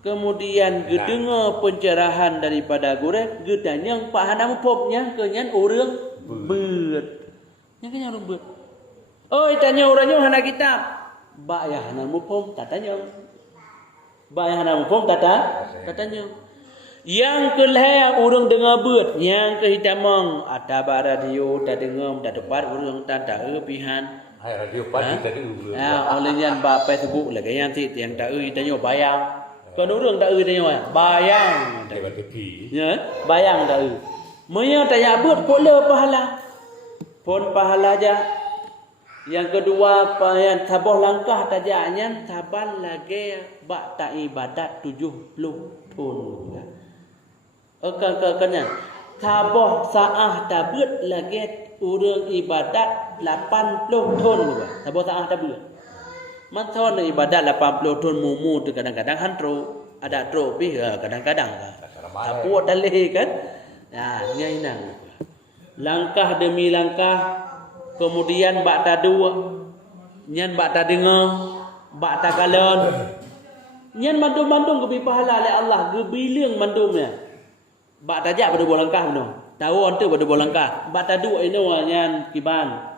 kemudian gedengar pencerahan daripada gurek gedanyang pak hanam popnya kenyan orang beut nya kenyan orang beut oi tanya orangnya hana kitab ba ya hanam pom tatanya ba ya hanam pom tatanya yang kelaya orang dengar beut yang kehitamang ada radio tak dengar tak dapat orang tak pihan hai radio pagi tadi oleh yang ba Facebook lagi yang ti yang tak tanya bayang Kon urang tak dia bayang. Dekat tepi. Ya, bayang tak. Monya tak ya buat pula pahala. Pun pahala aja. Yang kedua yang tabah langkah tajaknya taban lagi bak tak ibadat 70 tahun. Kena tabah saah tabut lagi urang ibadat 80 tahun juga. Tabah saah tabut. Mantan ibadat 80 tahun mumu tu kadang-kadang hantro ada tropi kadang-kadang lah. Tapuat dalih kan. Nah, ini nang. Langkah demi langkah kemudian bak ta dua nyan bak ta dengar bak ta kalon nyan mandum-mandum gebi pahala oleh Allah gebi leung mandumnya bak ta jak pada dua langkah no tahu onte pada dua langkah bak ta dua ino nyan kiban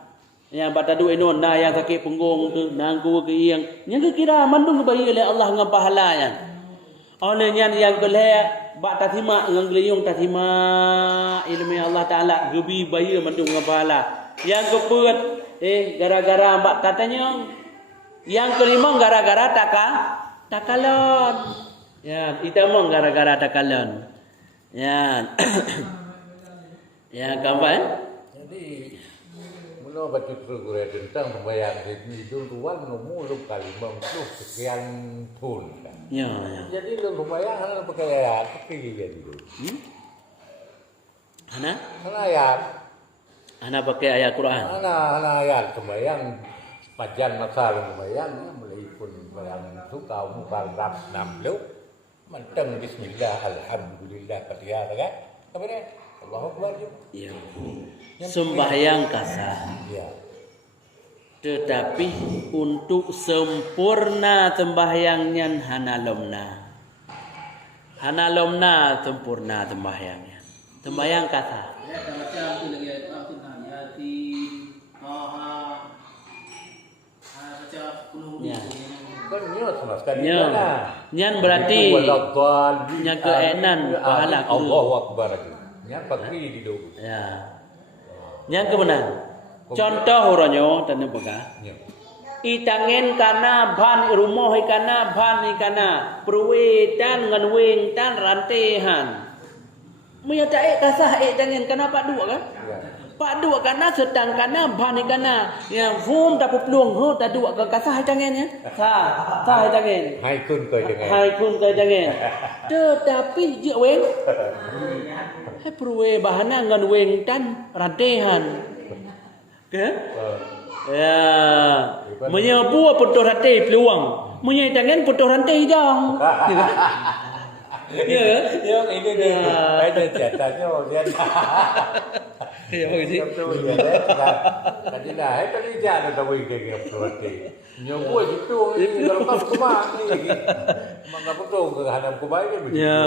yang bak ta dua ino na yang sakit punggung tu nangku ke iang nyan kira mandum gebi oleh Allah dengan pahala yan oleh nyan yang keleh bak ta thima ngang leyong ta thima ilmu Allah Taala gebi bayi mandum dengan pahala. Yang keempat, gara-gara mbak tatanya. Yang kelima gara-gara takalon. Ya, kita mong gara-gara takalon. Ya. Ya, kapan? Jadi mula baca program tentang pembayaran itu tuan nomor kali 50 sekian pun. Ya. Jadi lu pembayaran pakai jadi dulu. Ana? Ayat. Ana pakai ayat Quran. Ana ayat sembahyang pajan masa sembahyang mulai pun sembahyang tu kau mukal rap 6 lu menteng bismillah alhamdulillah ketiga kan apa dia Allahu akbar Ya. Sembahyang kasar. ya Tetapi untuk sempurna sembahyangnya hanalomna sempurna sembahyangnya. Sembahyang kasar. Ya, macam tu lagi aku tanya Yasin, Taha, baca penuh. Ya. kan nyot sama sekali Ya. Nyan berarti nya keenan pahala Allahu akbar nyan pakri di do ya. Nyan kebenar. Contoh uronyo tanu bega. ya Itangen kana ban rumah ikana ban ikana pruwe tan ngan wing tan rantehan. Muya tak kasah tangen kana pak dua kan? ya Pak dua kana sedang kana ban ikana yang fum ta pupluang ho ta dua ke kasah tangen ya. Sa tangen. hai kun ko dengan Hai kun ke tangen. Tetapi je wing. Hai pruwe bahana ngan wing tan rantehan. Ke? Ya, menyebu putus rantai peluang. Menyai tangan putus rantai hijau. Ya. ya ini dia ada ceritanya dia Ya begitu. tadi dah tadi jangan ada wing ke berarti nyobu itu kalau kau kemana ni mangga betul ke hadap ku baik begitu Ya.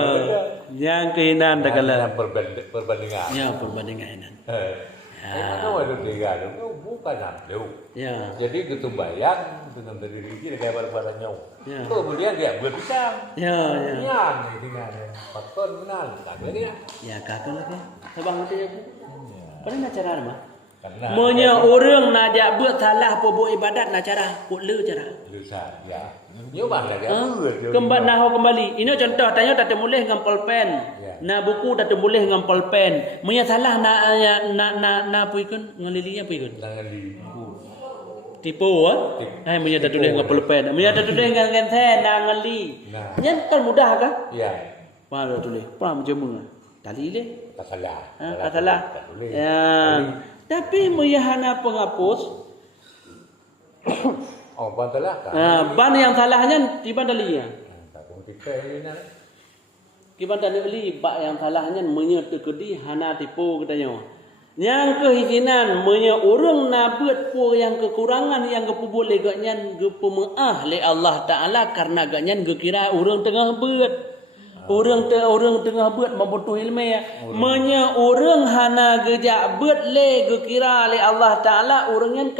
Yang keinan tak kalah. perbandingan Ya perbandingan. Mana ada tiga itu bukan handuk. Ya. Jadi gitu bayang dengan berdiri di kayak barang-barangnya. Ya. Kemudian dia berpisah. Ya, ya. Nyan dengan faktor benar, tak dia. Ya kakak lagi. Sabang nanti aku. Pada nak cara mah? Karena Monya orang nak jak buat salah pobo ibadat nak cara, put le cara. lusa ya. Nyoba lah dia. Kembali naho kembali. Ini contoh tanya tak temulih dengan pulpen. Ya. Na buku tak temulih dengan pulpen. Monya salah na puikun ngalilinya puikun. Jangan di Tipu Hai monya tak tulis dengan pulpen. Monya tak tulis dengan sen na ngali. Nah. Nya kan mudah kan? ya. Pa tulis. Pa macam mana? Tali le. Tak salah. Tak salah. Tak boleh. Ya. Tapi monya hana penghapus. Oh, bantalah kan. Ban yang salahnya tiba dali ya. Tak pun kita ini nak. Kiban tak beli bak yang salahnya menyet tekedi hana tipu katanya. Yang kehizinan menyet orang nak buat pu yang kekurangan yang kepuboleh gaknyan gepemeah le Allah Taala karena gaknyan gekira orang tengah buat. Orang tengah buat membutuh ilmu ya. Menyet orang hana gejak buat le gekira le Allah Taala orangnya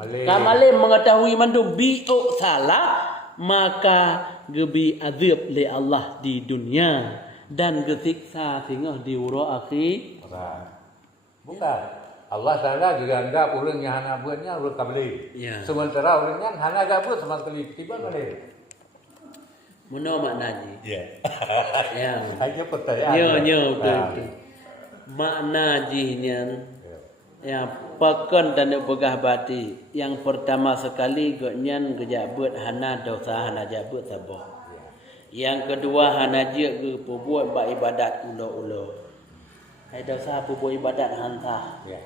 kamale mengetahui mandum biuk salah maka gebi azab le Allah di dunia dan gesiksa sehingga di ura akhir. Bukan. Allah Taala juga anggap orang yang hana buatnya orang kabeli. Ya. Sementara orang yang hana gak buat sama sekali tiba boleh. Mana makna ji? Ya. Ya. Hanya pertanyaan. Betul. Makna jinya yang pakan dan begah bati. Yang pertama sekali genyan gejabat hana dosa hana jabat sabah. Yang kedua hana je ke buat ibadat ulo-ulo. Hai dosa buat ibadat hanta. Ya.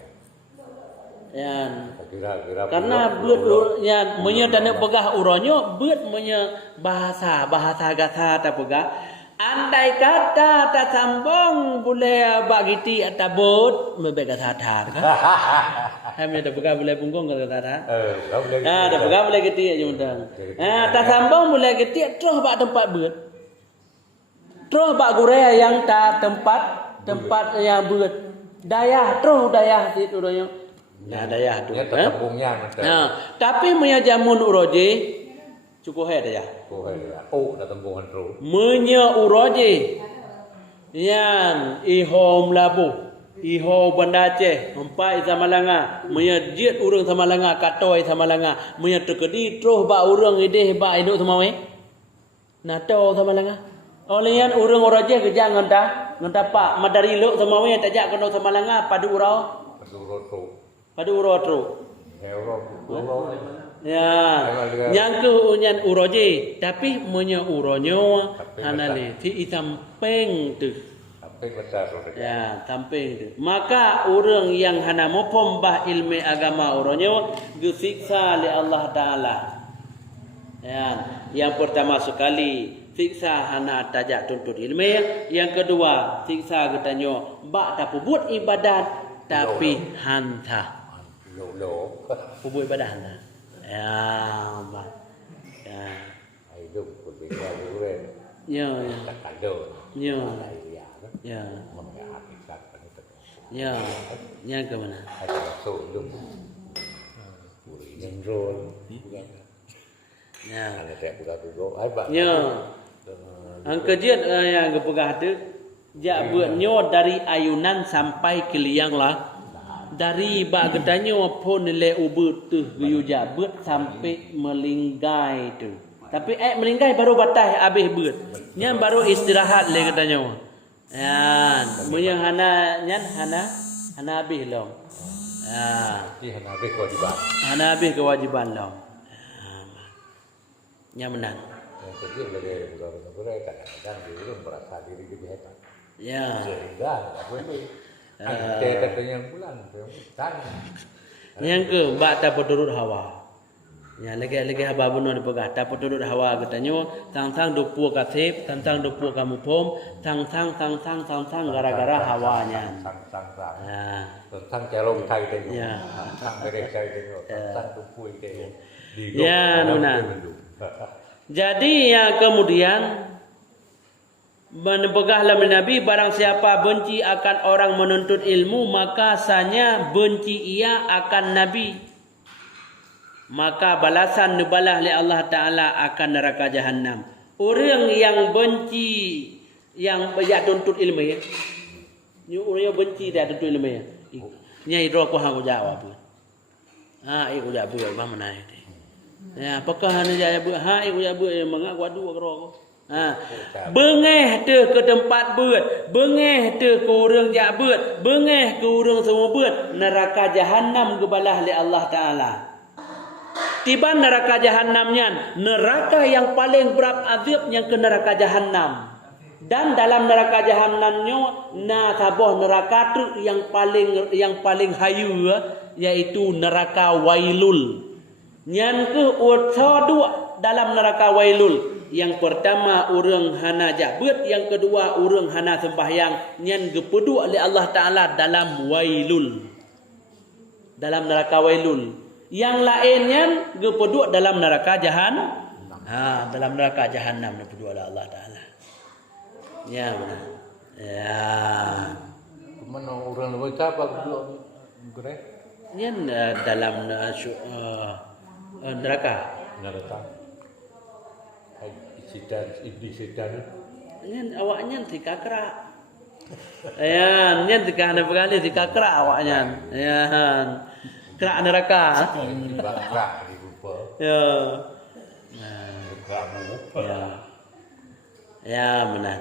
Yang Kira-kira karena buat yang punya dan pegah uronyo buat punya bahasa gasa tak pegah. Andai kata tak sambung boleh bagiti atabut membega satar. Kami dah pegah boleh punggung kata satar. Dah pegah boleh giti aja mudang. Tak sambung boleh giti terus bak tempat buat. Terus bak gurea yang tak tempat yang buat. Dayah terus dayah situ doyo. Nah dayah tu. Ya terkabungnya macam. Tapi punya jamun uroje cukup hai dayah. Oh, dah tembungan terus. Punya uroje yang ihom labu, iho banda Aceh, empai sama langa, punya jet urang sama langa, katoi sama langa, punya terkedi terus ba urang ideh ba induk sama we. Nato sama langa. Oleh yang urang uroje kerja ngenta pak madari luk sama we tajak kena sama langa padu urau. Padu urau terus. Ya, yang tu nyan uroje, tapi punya uronyo hanale ti samping tu. Samping besar. Ya, samping tu. Maka orang yang hana mopombah ilmu agama uronyo disiksa oleh Allah Taala. Ya, yang pertama sekali siksa hana tajak tuntut ilmu, yang kedua siksa getanyo bak tak buat ibadat tapi hanta. Lo. Buat ibadat hanta. Ya, bang. Ya. Hidup berbeza duren. Ya. Tak ada. Ya. Ya. Ya. Ya ke mana? Ada solo. Yang roll. Ya. Ada tak buka dulu. Hai pak. Ya. Angkajian yang kepegah tu, jak buatnya dari ayunan sampai ke liang lah. Dari bak getanyo pun nilai ubut tu geyu jabut sampai melinggai tu. Tapi melinggai baru batas habis beut. Nya baru istirahat le getanyo. Ya, punya hana habis long. Ya. Ini hana habis kewajiban. Hana habis kewajiban long. Nya menang. Yang kedua lagi buka kadang-kadang dia merasa diri lebih hebat. Ya. Sehingga tak boleh. Ada katanya bulan, yang ke bak tak perturut hawa. Ya lagi haba bunuh dipegah tak perturut hawa katanya sang dupu kasip, sang dupu kamu pom, sang gara-gara hawanya. Sang calon kai tengok. Ya. Sang mereka kai tengok. Sang dupu tengok. Ya nuna. Jadi ya kemudian menepegahlah Nabi barang siapa benci akan orang menuntut ilmu maka sanya benci ia akan Nabi, maka balasan nubalah oleh Allah Ta'ala akan neraka jahanam. Orang yang benci yang tuntut ilmu ya, orang yang benci dia tuntut ilmu ya, nyai rokok aku jawab iku jawab mana itu ya apakah hanya jawab iku jawab mangak wadu rokok. Bengeh tu ke tempat beut, bengeh tu ke urang jak beut, bengeh ke urang semua beut, neraka jahanam gebalah oleh Allah Taala. Tiba neraka jahanamnya, neraka yang paling berat azab yang ke neraka jahanam. Dan dalam neraka jahanamnya sabah neraka tu yang paling hayu yaitu neraka wailul. Yang ke dua dalam neraka wailul. Yang pertama orang hana jabut, yang kedua orang hana sembahyang, yang gepedu oleh Allah Taala dalam wailul. Dalam neraka wailul. Yang lainnya gepedu dalam neraka jahanam. Dalam neraka jahanam gepedu oleh Allah Taala. Ya benar. Ya. Mana orang lebih siapa gepedu gure? Yang dalam neraka. Neraka. Sidan iblis sidan. Nyen awaknya tikakra. Ayan, nyen tikana berkali tikakra awaknya. Ayan. Kerak neraka. Kerak di rupa. Ya. Kamu. Ya. Ya benar.